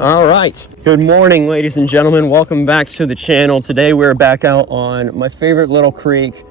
All right, good morning, ladies and gentlemen. Welcome back to the channel. Today we're back out on my favorite little creek,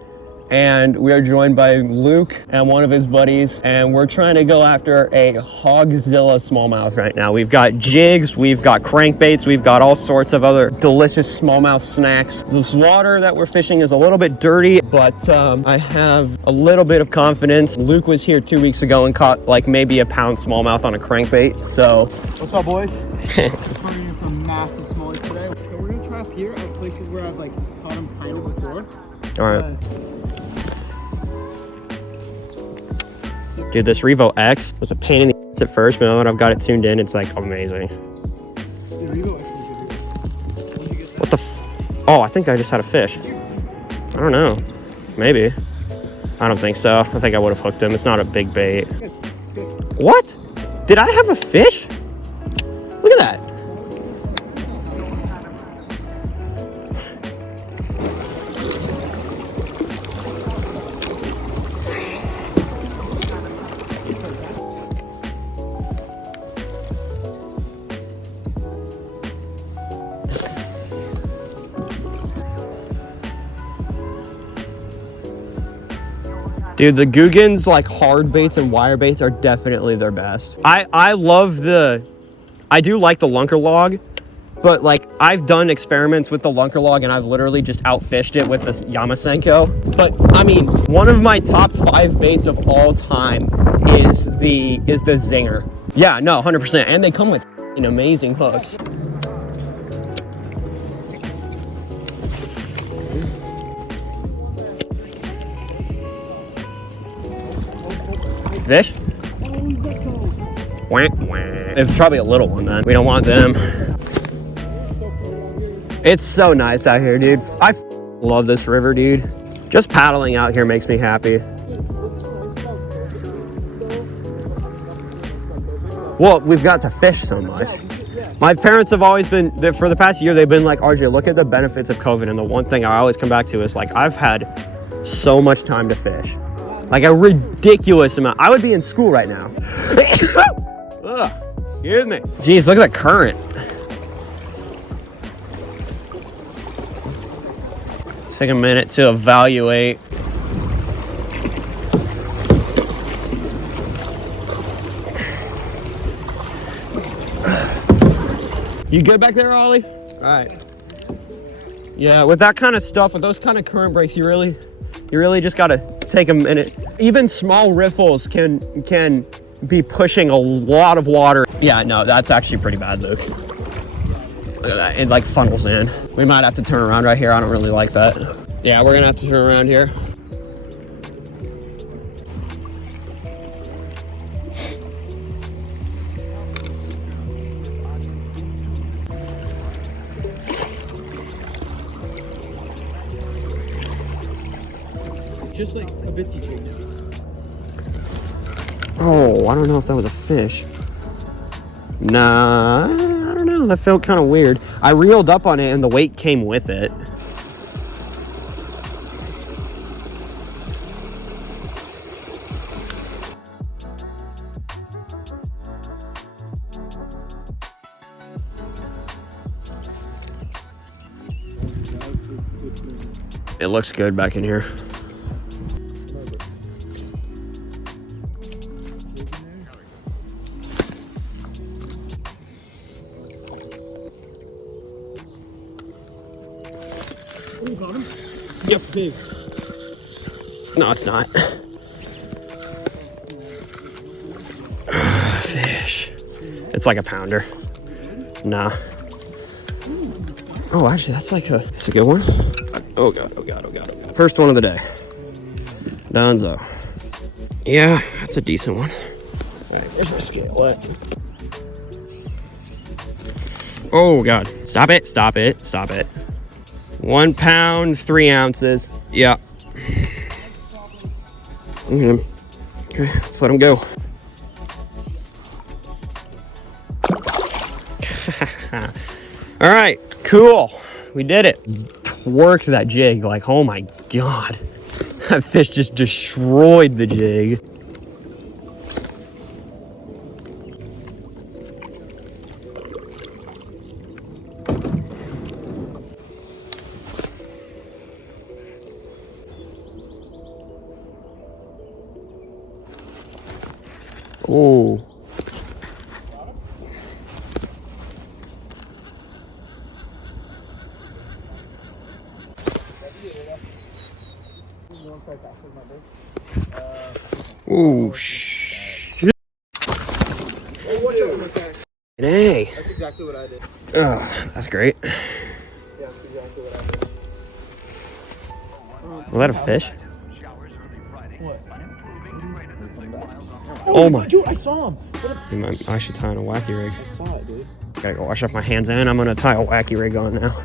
and we are joined by Luke and one of his buddies, and we're trying to go after a hogzilla smallmouth right now. We've got jigs, we've got crankbaits, we've got all sorts of other delicious smallmouth snacks. This water that we're fishing is a little bit dirty, but I have a little bit of confidence. Luke was here 2 weeks ago and caught like maybe a pound smallmouth on a crankbait, so. What's up, boys? We're turning in some massive smallies today. So we're gonna try up here at places where I've like caught them kind of before. All right. Dude, this Revo X was a pain in the ass at first, but now that I've got it tuned in, it's like amazing. The Revo X is good. When you get that? What the Oh, I think I just had a fish. I don't know. Maybe. I don't think so. I think I would have hooked him. It's not a big bait. Good. What? Did I have a fish? Look at that. Dude, the Guggen's like hard baits and wire baits are definitely their best. I do like the lunker log, but like I've done experiments with the lunker log and I've literally just outfished it with this Yamasenko. But I mean, one of my top 5 baits of all time is the Zinger. Yeah, no, 100%. And they come with amazing hooks. Fish? Wah, wah. It's probably a little one then. We don't want them. It's so nice out here, dude. I love this river, dude. Just paddling out here makes me happy. Well, we've got to fish so much. My parents have always been, for the past year, they've been like, RJ, look at the benefits of COVID. And the one thing I always come back to is like, I've had so much time to fish. Like a ridiculous amount. I would be in school right now. Ugh, excuse me. Jeez, look at that current. Take a minute to evaluate. You good back there, Ollie? All right. Yeah, with that kind of stuff, with those kind of current breaks, you really just gotta take a minute. Even small riffles can be pushing a lot of water. Yeah, no, that's actually pretty bad, Luke. Look at that, it like funnels in. We might have to turn around right here. I don't really like that. Yeah, we're gonna have to turn around here. Just like a bitsy jig. Oh, I don't know if that was a fish. Nah, I don't know. That felt kind of weird. I reeled up on it and the weight came with it. It looks good back in here. Oh, got him? Yep, big. No, it's not. Fish. It's like a pounder. Nah. Oh, actually, that's like it's a good one. Oh God, oh God, oh God, oh God. First one of the day. Donzo. Yeah, that's a decent one. All right, there's my scale. Oh God, stop it, stop it, stop it. 1 pound, 3 ounces. Yeah. Okay, let's let him go. All right, cool. We did it. Worked that jig. Like, oh my God. That fish just destroyed the jig. want to try fast with my big? Ooh, shit. Oh, watch out with that. Hey. That's exactly what I did. Oh, that's great. Yeah, that's exactly what I did. Was that a fish? What? Oh my. Dude, I saw him. I should tie on a wacky rig. I saw it, dude. Gotta go wash off my hands and I'm gonna tie a wacky rig on now.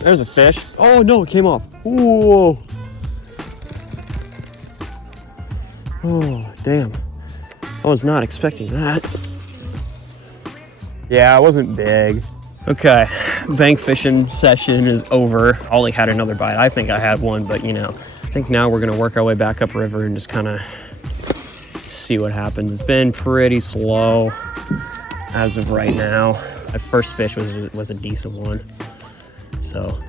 There's a fish. Oh no, it came off. Whoa. Oh, damn. I was not expecting that. Yeah, it wasn't big. Okay, bank fishing session is over. Ollie had another bite. I think I had one, but you know, I think now we're gonna work our way back upriver and just kind of see what happens. It's been pretty slow as of right now. My first fish was a decent one. So,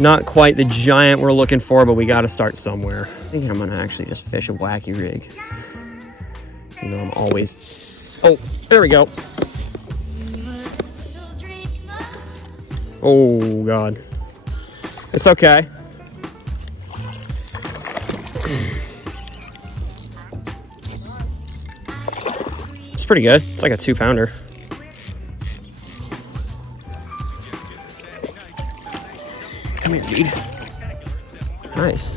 not quite the giant we're looking for, but we gotta start somewhere. I think I'm gonna actually just fish a wacky rig. You know, I'm always, oh, there we go. Oh God, it's okay. It's pretty good. It's like a 2-pounder. Come here, dude. Nice.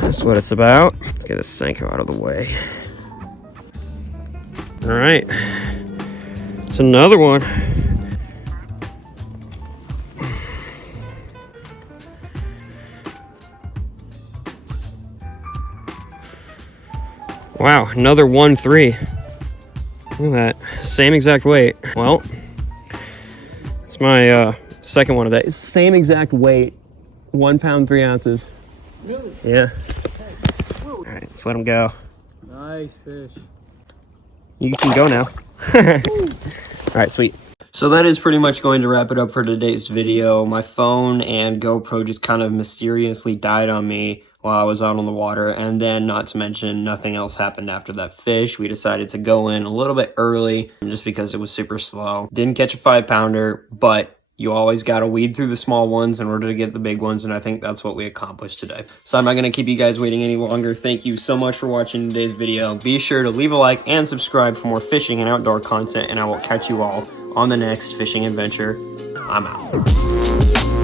That's what it's about. Let's get this Senko out of the way. All right. It's another one. Wow, another 1-3. Look at that. Same exact weight. Well, it's my second one of that. Same exact weight. 1 pound, 3 ounces. Really? Yeah. All right, let's let him go. Nice fish. You can go now. All right, sweet. So that is pretty much going to wrap it up for today's video. My phone and GoPro just kind of mysteriously died on me while I was out on the water, and then not to mention nothing else happened after that fish. We decided to go in a little bit early just because it was super slow. Didn't catch a 5-pounder, but you always got to weed through the small ones in order to get the big ones, and I think that's what we accomplished today. So I'm not going to keep you guys waiting any longer. Thank you so much for watching today's video. Be sure to leave a like and subscribe for more fishing and outdoor content, and I will catch you all on the next fishing adventure. I'm out.